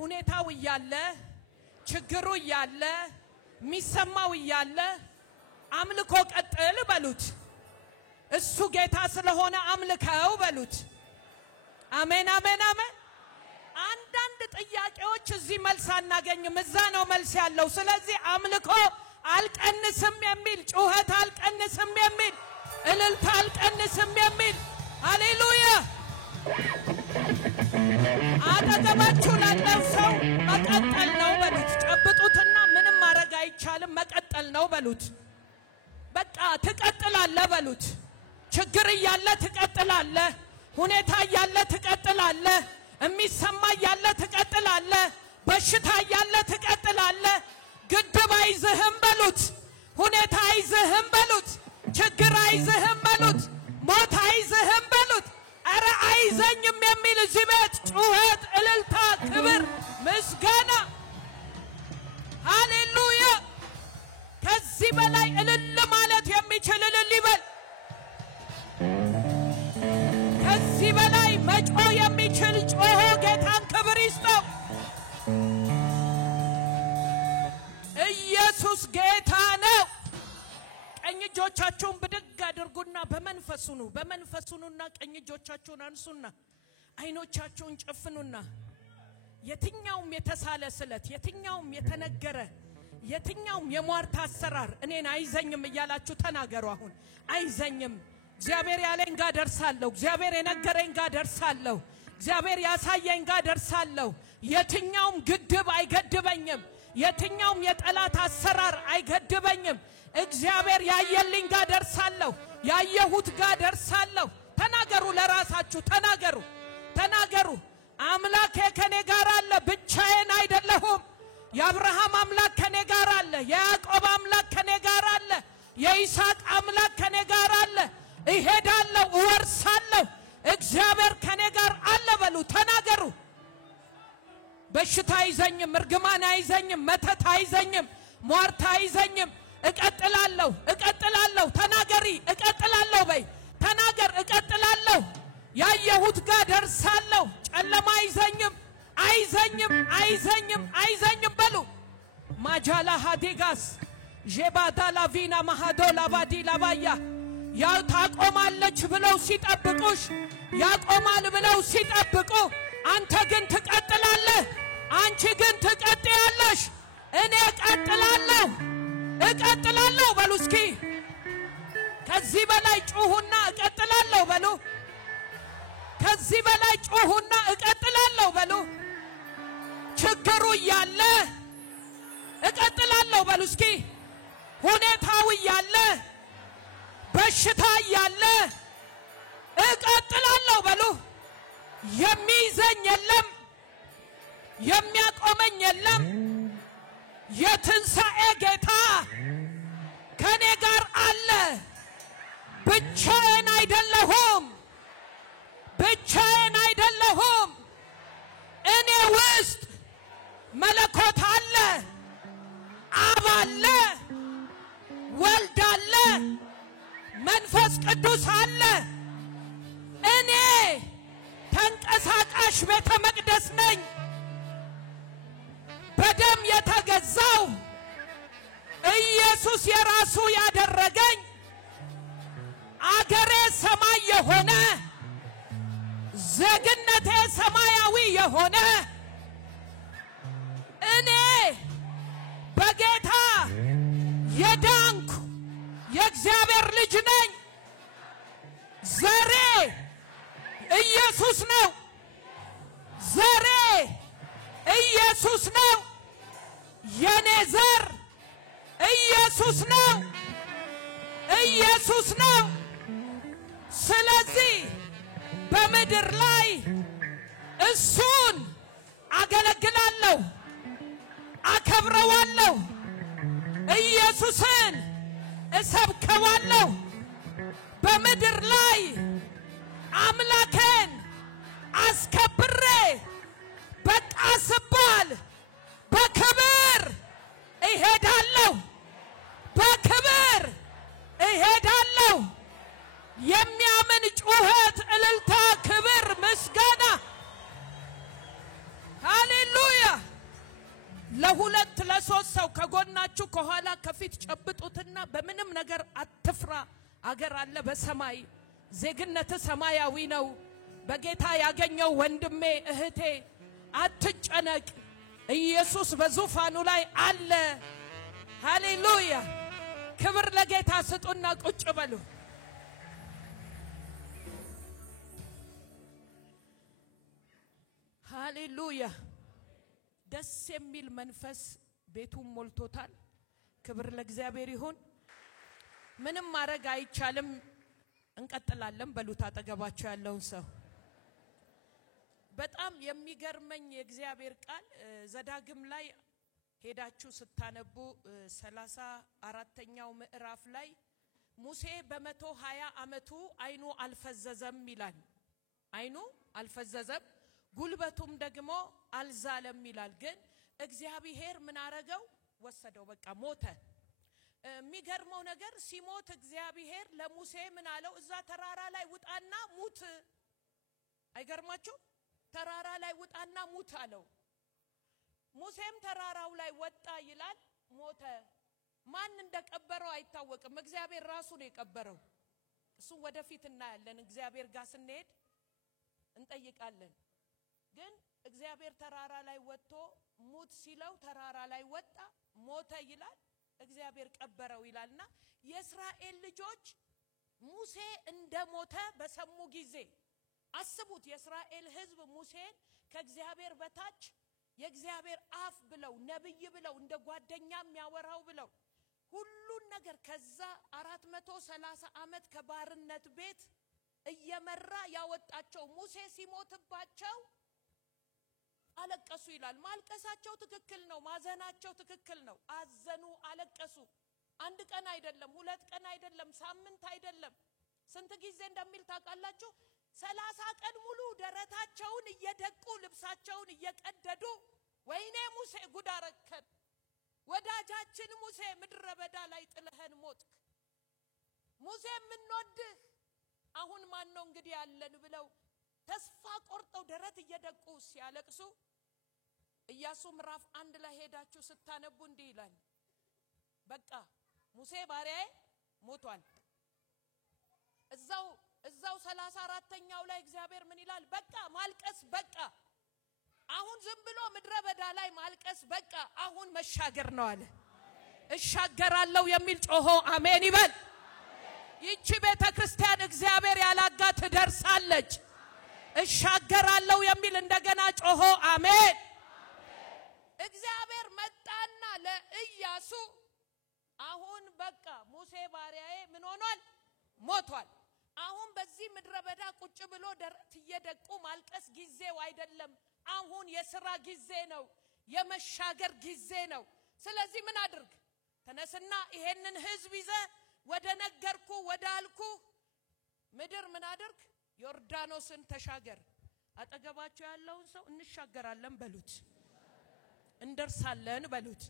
ሁኔታው ያለ ችግሩ ያለ ሚሰማው ያለ አምልኮ ቀጥል በሉት እሱ ጌታ ስለሆነ አምልከው በሉት አሜን አሜን አሜን አንዳንድ ጥያቄዎች እዚህ መልስ አናገኝም እዛ ነው መልስ ያለው ስለዚህ አምልኮ አልቀንስም የሚል ጩኸት አልቀንስም የሚል እልልታ አልቀንስም የሚል ሃሌሉያ አጠገባችሁ ላለው ሰው መቀጠል ነው በሉት ጨብጡትና ምንም ማድረግ አይቻልም መቀጠል ነው በሉት በቃ ትቀጥላለህ በሉት ችግር ያለ ትቀጥላለህ ሁኔታ ያለ ትቀጥላለህ የሚሰማ ያለ ትቀጥላለህ በሽታ ያለ ትቀጥላለህ ግድብ አይዝህም በሉት ሁኔታ አይዝህም በሉት ችግር አይዝህም በሉት ሞት አይዝህም በሉት አረ አይዘኝም የሚል እዚህ ቤት ጩኸት እልልታ ክብር ምስጋና ሃሌሉያ ከዚህ በላይ እልል ማለት የሚችል እልል ይበል ከዚህ በላይ መጮ የሚችል ጮሆ ጌታን ክብር ይስጠው ኢየሱስ ጌታ ነው ቀኝ እጆቻችሁን ብድግ አድርጉና በመንፈሱኑና ቀኝ እጆቻችሁን አንሱና አይኖቻችሁን ጨፍኑና የትኛውም የተሳለ ስለት የትኛውም የተነገረ የትኛውም የሟርት አሰራር እኔን አይዘኝም እያላችሁ ተናገሩ አሁን አይዘኝም እግዚአብሔር ያለኝ ጋር ደርሳለሁ እግዚአብሔር የነገረኝ ጋር ደርሳለሁ እግዚአብሔር ያሳየኝ ጋር ደርሳለሁ የትኛውም ግድብ አይገድበኝም የትኛውም የጠላት አሰራር አይገድበኝም እግዚአብሔር ያየልኝ ጋር ደርሳለሁ ያየሁት ጋር ደርሳለሁ ተናገሩ ለራሳችሁ ተናገሩ አምላኬ ከኔ ጋር አለ ብቻዬን አይደለሁም የአብርሃም አምላክ ከኔ ጋር አለ የያዕቆብ አምላክ ከኔ ጋር አለ የይስሐቅ አምላክ ከኔ ጋር አለ እሄዳለሁ እወርሳለሁ እግዚአብሔር ከኔ ጋር አለ በሉ ተናገሩ በሽታ አይዘኝም እርግማን አይዘኝም መተት አይዘኝም ሟርት አይዘኝም እቀጥላለሁ ተናገሪ እቀጥላለሁ በይ ተናገር እቀጥላለሁ ያየሁት ጋር ደርሳለሁ ጨለማ አይዘኝም በሉ ማጃላ ሃዲጋስ ጄባዳላ ቪና ማሃዶላ ባዲላ ባያ ያው ታቆማለች ብለው ሲጠብቁሽ ያቆማል ብለው ሲጠብቁ አንተ ግን ትቀጥላለህ አንቺ ግን ትቀጥያለሽ እኔ እቀጥላለሁ በሉ እስኪ ከዚህ በላይ ጩሁና እቀጥላለሁ በሉ ከዚህ በላይ ጩሁና እቀጥላለሁ በሉ ችግሩ ያለ እቀጥላለሁ በሉ እስኪ ሁኔታው ያለ በሽታ ያለ እቀጥላለሁ በሉ የሚይዘኝ የለም የሚያቆመኝ የለም የትንሣኤ ጌታ ከኔ ጋር አለ ብቻዬን አይደለሁም እኔ ውስጥ መለኮት አለ አብ አለ ወልድ አለ መንፈስ ቅዱስ አለ እኔ ተንቀሳቃሽ ቤተ መቅደስ ነኝ በደም የተገዛው ኢየሱስ የራሱ ያደረገኝ አገሬ ሰማይ የሆነ ዜግነቴ ሰማያዊ የሆነ እኔ በጌታ የዳንኩ የእግዚአብሔር ልጅ ነኝ ዘሬ ኢየሱስ ነው የኔ ዘር ኢየሱስ ነው ስለዚህ በምድር ላይ እሱን አገለግላለሁ አከብረዋለሁ ኢየሱስን እሰብከዋለሁ በምድር ላይ አምላኬን አስከብሬ በቃ ስባል በክብር እሄዳለሁ የሚያምን ጩኸት እልልታ ክብር ምስጋና ሃሌሉያ ለሁለት ለሶስት ሰው ከጎናችሁ ከኋላ ከፊት ጨብጡትና በምንም ነገር አትፍራ። አገር አለ በሰማይ ዜግነት ሰማያዊ ነው። በጌታ ያገኘው ወንድሜ እህቴ አትጨነቅ። ኢየሱስ በዙፋኑ ላይ አለ። ሃሌሉያ! ክብር ለጌታ ስጡና ቁጭ በሉ። ሃሌሉያ! ደስ የሚል መንፈስ ቤቱን ሞልቶታል። ክብር ለእግዚአብሔር ይሁን። ምንም ማድረግ አይቻልም። እንቀጥላለን በሉት አጠገባችሁ ያለውን ሰው። በጣም የሚገርመኝ የእግዚአብሔር ቃል ዘዳግም ላይ ሄዳችሁ ስታነቡ 34ኛው ምዕራፍ ላይ ሙሴ በ120 ዓመቱ አይኑ አልፈዘዘም ይላል። አይኑ አልፈዘዘም ጉልበቱም ደግሞ አልዛለም ይላል። ግን እግዚአብሔር ምን አረገው? ወሰደው። በቃ ሞተ። የሚገርመው ነገር ሲሞት እግዚአብሔር ለሙሴ ምን አለው? እዛ ተራራ ላይ ውጣና ሙት። አይገርማችሁ? ተራራ ላይ ውጣና ሙት አለው። ሙሴም ተራራው ላይ ወጣ ይላል። ሞተ። ማን እንደቀበረው አይታወቅም። እግዚአብሔር ራሱ ነው የቀበረው። እሱ ወደፊት እናያለን። እግዚአብሔር ጋር ስንሄድ እንጠይቃለን። ግን እግዚአብሔር ተራራ ላይ ወጥቶ ሙት ሲለው ተራራ ላይ ወጣ፣ ሞተ ይላል። እግዚአብሔር ቀበረው ይላልና የእስራኤል ልጆች ሙሴ እንደሞተ በሰሙ ጊዜ አስቡት። የእስራኤል ሕዝብ ሙሴን ከእግዚአብሔር በታች የእግዚአብሔር አፍ ብለው ነብይ ብለው እንደ ጓደኛ የሚያወራው ብለው ሁሉን ነገር ከዛ 430 ዓመት ከባርነት ቤት እየመራ ያወጣቸው ሙሴ ሲሞትባቸው አለቀሱ ይላል። ማልቀሳቸው ትክክል ነው። ማዘናቸው ትክክል ነው። አዘኑ፣ አለቀሱ። አንድ ቀን አይደለም፣ ሁለት ቀን አይደለም፣ ሳምንት አይደለም። ስንት ጊዜ እንደሚል ታውቃላችሁ? 30 ቀን ሙሉ ደረታቸውን እየደቁ ልብሳቸውን እየቀደዱ ወይኔ ሙሴ ጉድ አረከን፣ ወዳጃችን ሙሴ ምድረ በዳ ላይ ጥለህን ሞትክ፣ ሙሴ ምንወድህ አሁን ማን ነው እንግዲህ ያለን ብለው ተስፋ ቆርጠው ደረት እየደቁ ሲያለቅሱ ኢያሱ ምዕራፍ 1 ላይ ሄዳችሁ ስታነቡ እንዲህ ይላል። በቃ ሙሴ ባሪያዬ ሞቷል። እዛው 34ኛው ላይ እግዚአብሔር ምን ይላል? በቃ ማልቀስ በቃ፣ አሁን ዝም ብሎ ምድረ በዳ ላይ ማልቀስ በቃ፣ አሁን መሻገር ነው አለ። እሻገራለሁ የሚል ጮሆ አሜን ይበል። ይቺ ቤተክርስቲያን እግዚአብሔር ያላጋት ትደርሳለች። እሻገራለሁ የሚል እንደገና ጮሆ አሜን። እግዚአብሔር መጣና ለኢያሱ አሁን በቃ ሙሴ ባሪያዬ ምን ሆኗል? ሞቷል። አሁን በዚህ ምድረ በዳ ቁጭ ብሎ ደረት እየደቁ ማልቀስ ጊዜው አይደለም። አሁን የሥራ ጊዜ ነው። የመሻገር ጊዜ ነው። ስለዚህ ምን አድርግ? ተነስና ይሄንን ሕዝብ ይዘ ወደ ነገርኩ ወደ አልኩ ምድር ምን አድርግ? ዮርዳኖስን ተሻገር። አጠገባችሁ ያለውን ሰው እንሻገራለን በሉት፣ እንደርሳለን በሉት።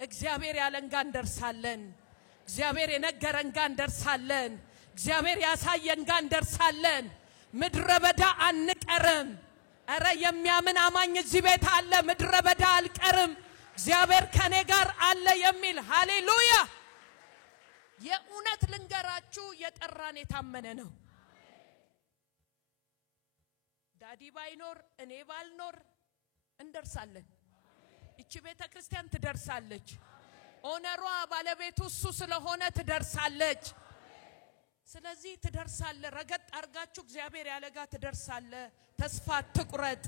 እግዚአብሔር ያለን ጋር እንደርሳለን። እግዚአብሔር የነገረን ጋር እንደርሳለን። እግዚአብሔር ያሳየን ጋር እንደርሳለን። ምድረ በዳ አንቀርም። አረ የሚያምን አማኝ እዚህ ቤት አለ። ምድረ በዳ አልቀርም፣ እግዚአብሔር ከኔ ጋር አለ የሚል ሃሌሉያ። የእውነት ልንገራችሁ የጠራን የታመነ ነው። ዳዲ ባይኖር እኔ ባልኖር እንደርሳለን። እቺ ቤተክርስቲያን ትደርሳለች። ኦነሯ ባለቤቱ እሱ ስለሆነ ትደርሳለች። ስለዚህ ትደርሳለ። ረገጥ አርጋችሁ እግዚአብሔር ያለጋ ትደርሳለ። ተስፋ አትቁረጥ።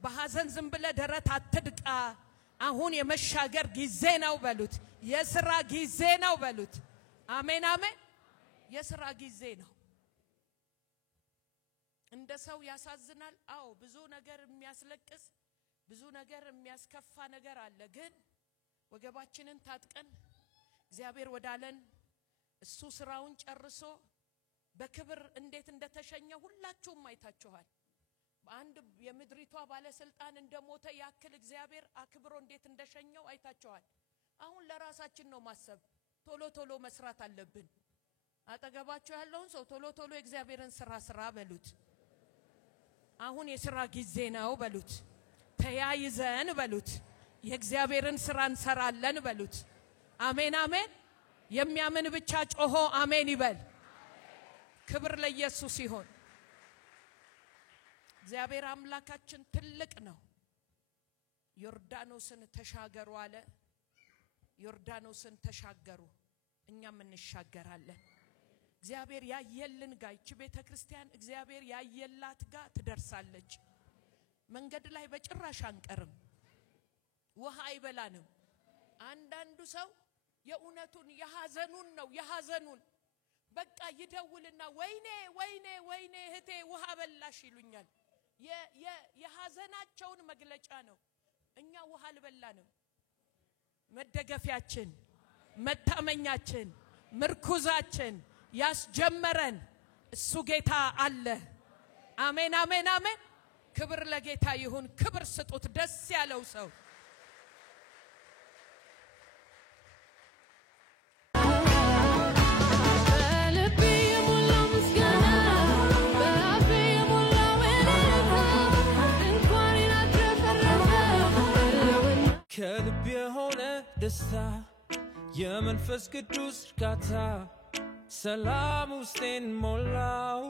በሐዘን ዝም ብለ ደረት አትድቃ። አሁን የመሻገር ጊዜ ነው በሉት። የሥራ ጊዜ ነው በሉት። አሜን አሜን። የሥራ ጊዜ ነው። እንደ ሰው ያሳዝናል። አዎ ብዙ ነገር የሚያስለቅስ ብዙ ነገር የሚያስከፋ ነገር አለ። ግን ወገባችንን ታጥቀን እግዚአብሔር ወዳለን እሱ ስራውን ጨርሶ በክብር እንዴት እንደተሸኘ ሁላችሁም አይታችኋል። በአንድ የምድሪቷ ባለስልጣን እንደሞተ ያክል እግዚአብሔር አክብሮ እንዴት እንደሸኘው አይታችኋል። አሁን ለራሳችን ነው ማሰብ። ቶሎ ቶሎ መስራት አለብን። አጠገባችሁ ያለውን ሰው ቶሎ ቶሎ የእግዚአብሔርን ስራ በሉት። አሁን የሥራ ጊዜ ነው በሉት። ተያይዘን በሉት። የእግዚአብሔርን ስራ እንሰራለን በሉት አሜን አሜን የሚያምን ብቻ ጮሆ አሜን ይበል ክብር ለኢየሱስ ይሁን እግዚአብሔር አምላካችን ትልቅ ነው ዮርዳኖስን ተሻገሩ አለ ዮርዳኖስን ተሻገሩ እኛም እንሻገራለን እግዚአብሔር ያየልን ጋር እቺ ቤተክርስቲያን እግዚአብሔር ያየላት ጋር ትደርሳለች መንገድ ላይ በጭራሽ አንቀርም ውሃ አይበላንም አንዳንዱ ሰው የኡነቱን የሐዘኑን ነው የሐዘኑን በቃ ይደውልና ወይኔ ወይኔ ወይኔ እህቴ ውሃ በላሽ ይሉኛል የሐዘናቸውን መግለጫ ነው እኛ ውሃ አልበላንም መደገፊያችን መታመኛችን ምርኩዛችን ያስጀመረን እሱ ጌታ አለ አሜን አሜን አሜን ክብር ለጌታ ይሁን ክብር ስጡት ደስ ያለው ሰው ከልብ የሆነ ደስታ የመንፈስ ቅዱስ እርካታ ሰላም ውስጤን ሞላው